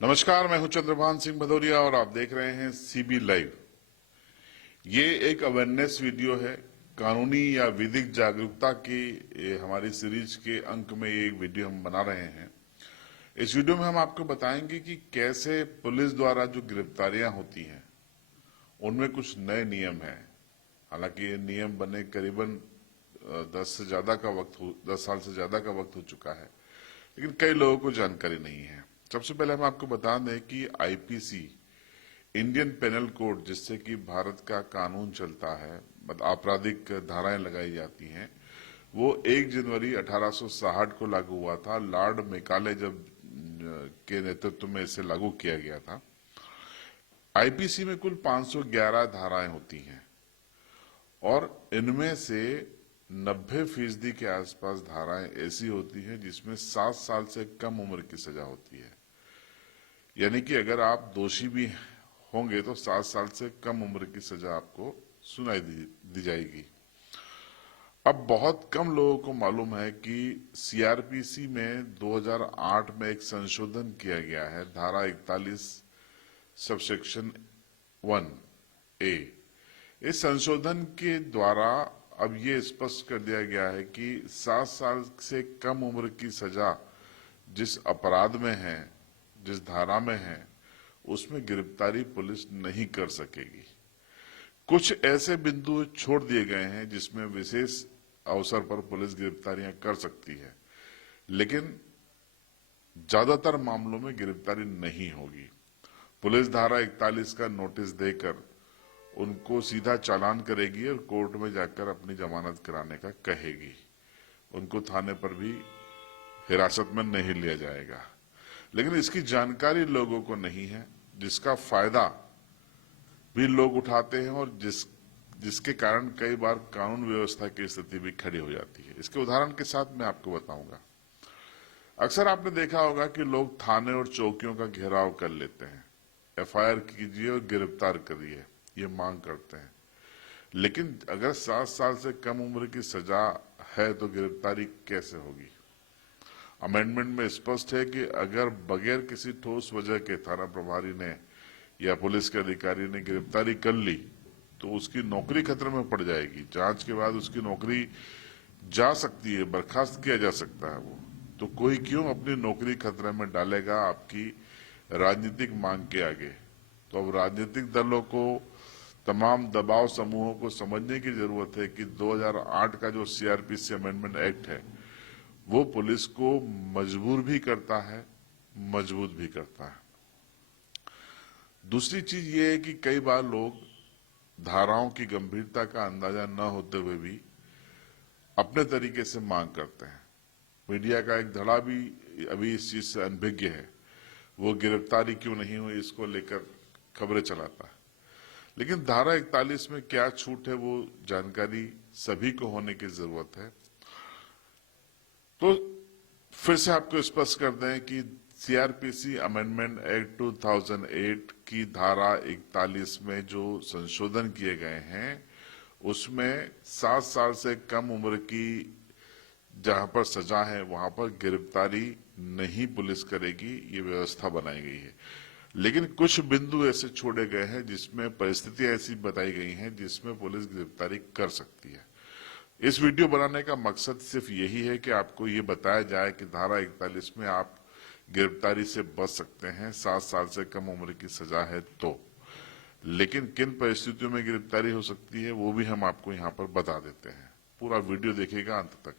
नमस्कार, मैं हूं चंद्रभान सिंह भदौरिया और आप देख रहे हैं सीबी लाइव। ये एक अवेयरनेस वीडियो है, कानूनी या विधिक जागरूकता की हमारी सीरीज के अंक में ये एक वीडियो हम बना रहे हैं। इस वीडियो में हम आपको बताएंगे कि कैसे पुलिस द्वारा जो गिरफ्तारियां होती हैं उनमें कुछ नए नियम हैं। हालांकि ये नियम बने करीबन 10 साल से ज्यादा का वक्त हो चुका है, लेकिन कई लोगों को जानकारी नहीं है। सबसे पहले हम आपको बता दें कि आईपीसी, इंडियन पेनल कोड, जिससे कि भारत का कानून चलता है, आपराधिक धाराएं लगाई जाती हैं, वो 1 जनवरी 1860 को लागू हुआ था। लॉर्ड मेकाले जब के नेतृत्व में इसे लागू किया गया था। आईपीसी में कुल 511 धाराएं होती हैं और इनमें से 90% के आसपास धाराएं ऐसी होती हैं जिसमें 7 साल से कम उम्र की सजा होती है। यानी कि अगर आप दोषी भी होंगे तो 7 साल से कम उम्र की सजा आपको सुनाई दी जाएगी। अब बहुत कम लोगों को मालूम है कि सीआरपीसी में 2008 में एक संशोधन किया गया है, धारा 41 सबसेक्शन 1A। इस संशोधन के द्वारा अब ये स्पष्ट कर दिया गया है कि 7 साल से कम उम्र की सजा जिस अपराध में है, जिस धारा में है, उसमें गिरफ्तारी पुलिस नहीं कर सकेगी। कुछ ऐसे बिंदु छोड़ दिए गए हैं जिसमें विशेष अवसर पर पुलिस गिरफ्तारियां कर सकती है, लेकिन ज्यादातर मामलों में गिरफ्तारी नहीं होगी। पुलिस धारा 41 का नोटिस देकर उनको सीधा चालान करेगी और कोर्ट में जाकर अपनी जमानत कराने का कहेगी। उनको थाने पर भी हिरासत में नहीं लिया जाएगा। लेकिन इसकी जानकारी लोगों को नहीं है, जिसका फायदा भी लोग उठाते हैं और जिसके कारण कई बार कानून व्यवस्था की स्थिति भी खड़ी हो जाती है। इसके उदाहरण के साथ मैं आपको बताऊंगा। अक्सर आपने देखा होगा कि लोग थाने और चौकियों का घेराव कर लेते हैं, एफआईआर कीजिए और गिरफ्तार करिए, ये मांग करते हैं। लेकिन अगर 7 साल से कम उम्र की सजा है तो गिरफ्तारी कैसे होगी? अमेंडमेंट में स्पष्ट है कि अगर बगैर किसी ठोस वजह के थाना प्रभारी ने या पुलिस के अधिकारी ने गिरफ्तारी कर ली तो उसकी नौकरी खतरे में पड़ जाएगी। जांच के बाद उसकी नौकरी जा सकती है, बर्खास्त किया जा सकता है। वो तो कोई क्यों अपनी नौकरी खतरे में डालेगा आपकी राजनीतिक मांग के आगे? तो अब राजनीतिक दलों को, तमाम दबाव समूहों को समझने की जरूरत है कि 2008 का जो सीआरपीसी अमेंडमेंट एक्ट है वो पुलिस को मजबूर भी करता है, मजबूत भी करता है। दूसरी चीज ये है कि कई बार लोग धाराओं की गंभीरता का अंदाजा न होते हुए भी अपने तरीके से मांग करते हैं। मीडिया का एक धड़ा भी अभी इस चीज से अनभिज्ञ है। वो गिरफ्तारी क्यों नहीं हुई इसको लेकर खबरें चलाता है। लेकिन धारा 41 में क्या छूट है वो जानकारी सभी को होने की जरूरत है। तो फिर से आपको स्पष्ट कर दें कि सीआरपीसी अमेंडमेंट एक्ट 2008 की धारा 41 में जो संशोधन किए गए हैं उसमें 7 साल से कम उम्र की जहां पर सजा है वहां पर गिरफ्तारी नहीं पुलिस करेगी, ये व्यवस्था बनाई गई है। लेकिन कुछ बिंदु ऐसे छोड़े गए हैं जिसमें परिस्थितियां ऐसी बताई गई हैं जिसमें पुलिस गिरफ्तारी कर सकती है। इस वीडियो बनाने का मकसद सिर्फ यही है कि आपको ये बताया जाए कि धारा 41 में आप गिरफ्तारी से बच सकते हैं 7 साल से कम उम्र की सजा है तो। लेकिन किन परिस्थितियों में गिरफ्तारी हो सकती है वो भी हम आपको यहाँ पर बता देते हैं। पूरा वीडियो देखिएगा अंत तक।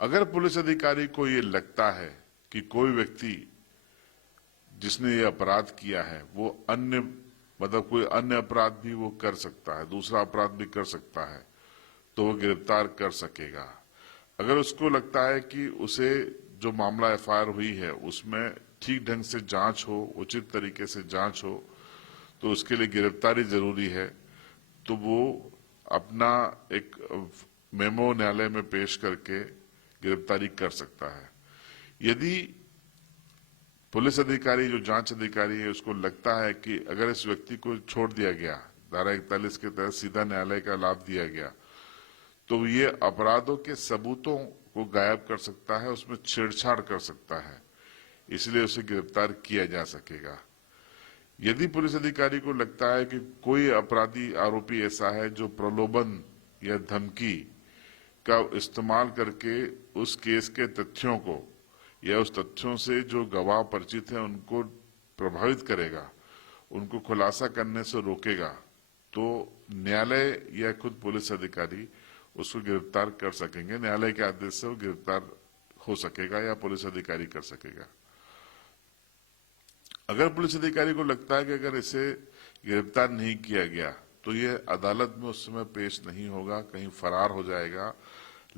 अगर पुलिस अधिकारी को ये लगता है कि कोई व्यक्ति जिसने ये अपराध किया है वो कोई अन्य अपराध भी वो कर सकता है, दूसरा अपराध भी कर सकता है, तो वो गिरफ्तार कर सकेगा। अगर उसको लगता है कि उसे जो मामला एफआईआर हुई है उसमें ठीक ढंग से जांच हो, उचित तरीके से जांच हो, तो उसके लिए गिरफ्तारी जरूरी है, तो वो अपना एक मेमो न्यायालय में पेश करके गिरफ्तारी कर सकता है। यदि पुलिस अधिकारी, जो जांच अधिकारी है, उसको लगता है कि अगर इस व्यक्ति को छोड़ दिया गया, धारा 41 के तहत सीधा न्यायालय का लाभ दिया गया, तो ये अपराधों के सबूतों को गायब कर सकता है, उसमें छेड़छाड़ कर सकता है, इसलिए उसे गिरफ्तार किया जा सकेगा। यदि पुलिस अधिकारी को लगता है कि कोई अपराधी आरोपी ऐसा है जो प्रलोभन या धमकी का इस्तेमाल करके उस केस के तथ्यों को या उस तथ्यों से जो गवाह परिचित हैं उनको प्रभावित करेगा, उनको खुलासा करने से रोकेगा, तो न्यायालय या खुद पुलिस अधिकारी उसको गिरफ्तार कर सकेंगे। न्यायालय के आदेश से वो गिरफ्तार हो सकेगा या पुलिस अधिकारी कर सकेगा। अगर पुलिस अधिकारी को लगता है कि अगर इसे गिरफ्तार नहीं किया गया तो ये अदालत में उस समय पेश नहीं होगा, कहीं फरार हो जाएगा,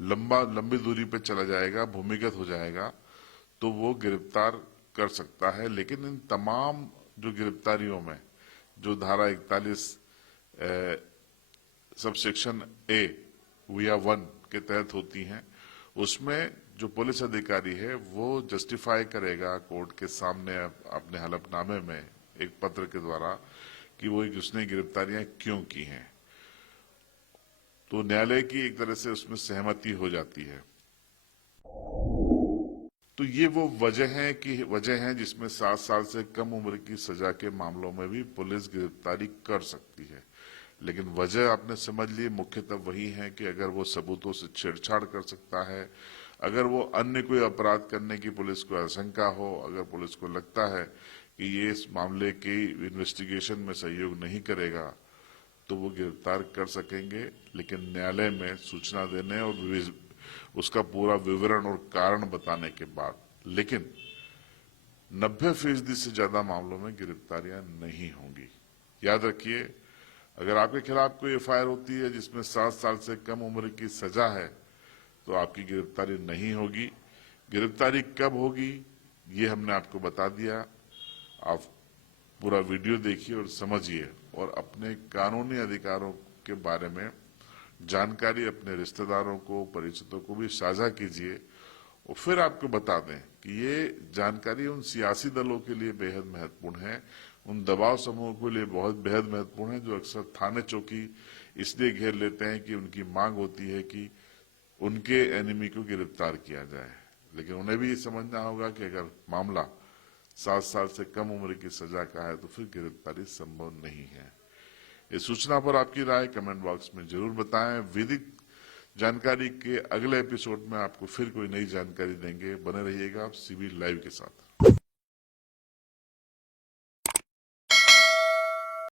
लंबी दूरी पे चला जाएगा, भूमिगत हो जाएगा, तो वो गिरफ्तार कर सकता है। लेकिन इन तमाम जो गिरफ्तारियों में जो धारा 41 सबसेक्शन ए या 1 के तहत होती हैं, उसमें जो पुलिस अधिकारी है वो जस्टिफाई करेगा कोर्ट के सामने अपने हलफनामे में एक पत्र के द्वारा कि वो उसने गिरफ्तारियां क्यों की हैं। तो न्यायालय की एक तरह से उसमें सहमति हो जाती है। तो ये वो वजह हैं जिसमें 7 साल से कम उम्र की सजा के मामलों में भी पुलिस गिरफ्तारी कर सकती है। लेकिन वजह आपने समझ ली, मुख्यतः वही है कि अगर वो सबूतों से छेड़छाड़ कर सकता है, अगर वो अन्य कोई अपराध करने की पुलिस को आशंका हो, अगर पुलिस को लगता है कि ये इस मामले की इन्वेस्टिगेशन में सहयोग नहीं करेगा, तो वो गिरफ्तार कर सकेंगे, लेकिन न्यायालय में सूचना देने और उसका पूरा विवरण और कारण बताने के बाद। लेकिन 90% से ज्यादा मामलों में गिरफ्तारियां नहीं होंगी। याद रखिए, अगर आपके खिलाफ कोई एफआईआर होती है जिसमें 7 साल से कम उम्र की सजा है तो आपकी गिरफ्तारी नहीं होगी। गिरफ्तारी कब होगी ये हमने आपको बता दिया। आप पूरा वीडियो देखिए और समझिए और अपने कानूनी अधिकारों के बारे में जानकारी अपने रिश्तेदारों को, परिचितों को भी साझा कीजिए और फिर आपको बता दें कि ये जानकारी उन सियासी दलों के लिए बेहद महत्वपूर्ण है, उन दबाव समूहों के लिए बेहद महत्वपूर्ण है जो अक्सर थाने चौकी इसलिए घेर लेते हैं कि उनकी मांग होती है कि उनके एनिमी को गिरफ्तार किया जाए। लेकिन उन्हें भी समझना होगा कि अगर मामला 7 साल से कम उम्र की सजा का है तो फिर गिरफ्तारी संभव नहीं है। इस सूचना पर आपकी राय कमेंट बॉक्स में जरूर बताएं। विधिक जानकारी के अगले एपिसोड में आपको फिर कोई नई जानकारी देंगे। बने रहिएगा आप सीबी लाइव के साथ।